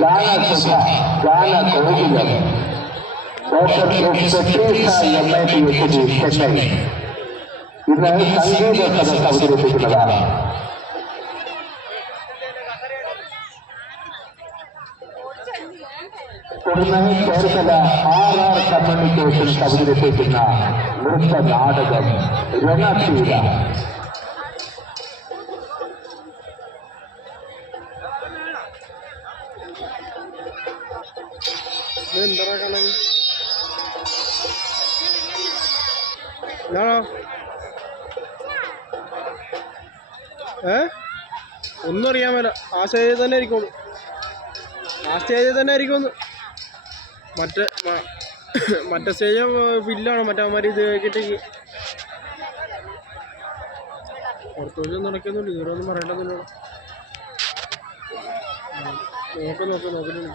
ഗാനസഭ ഗാനഗോകുലം doctor S സതീഷ MAPHD Chennai ഇന്ന് സംഗീത സദസ് അവതരിപ്പിക്കുന്നതാണ്. തുടർന്ന് ചേർത്തല RR കമ്മ്യൂണിക്കേഷൻസ് അവതരിപ്പിക്കുന്ന നൃത്ത നാടകം രണധീര. ഒന്നും അറിയാൻ മേല. ആ സ്റ്റേജിൽ തന്നെ ആയിരിക്കും, മറ്റേ സ്റ്റേജ് ഫില്ലാണ്. മറ്റവന്മാർ ഇത് കേട്ടിട്ട് പുറത്തൊന്നും നടക്കുന്നുണ്ട്. ഇവരൊന്നും പറയേണ്ടതില്ല. നോക്കുന്നുണ്ട്.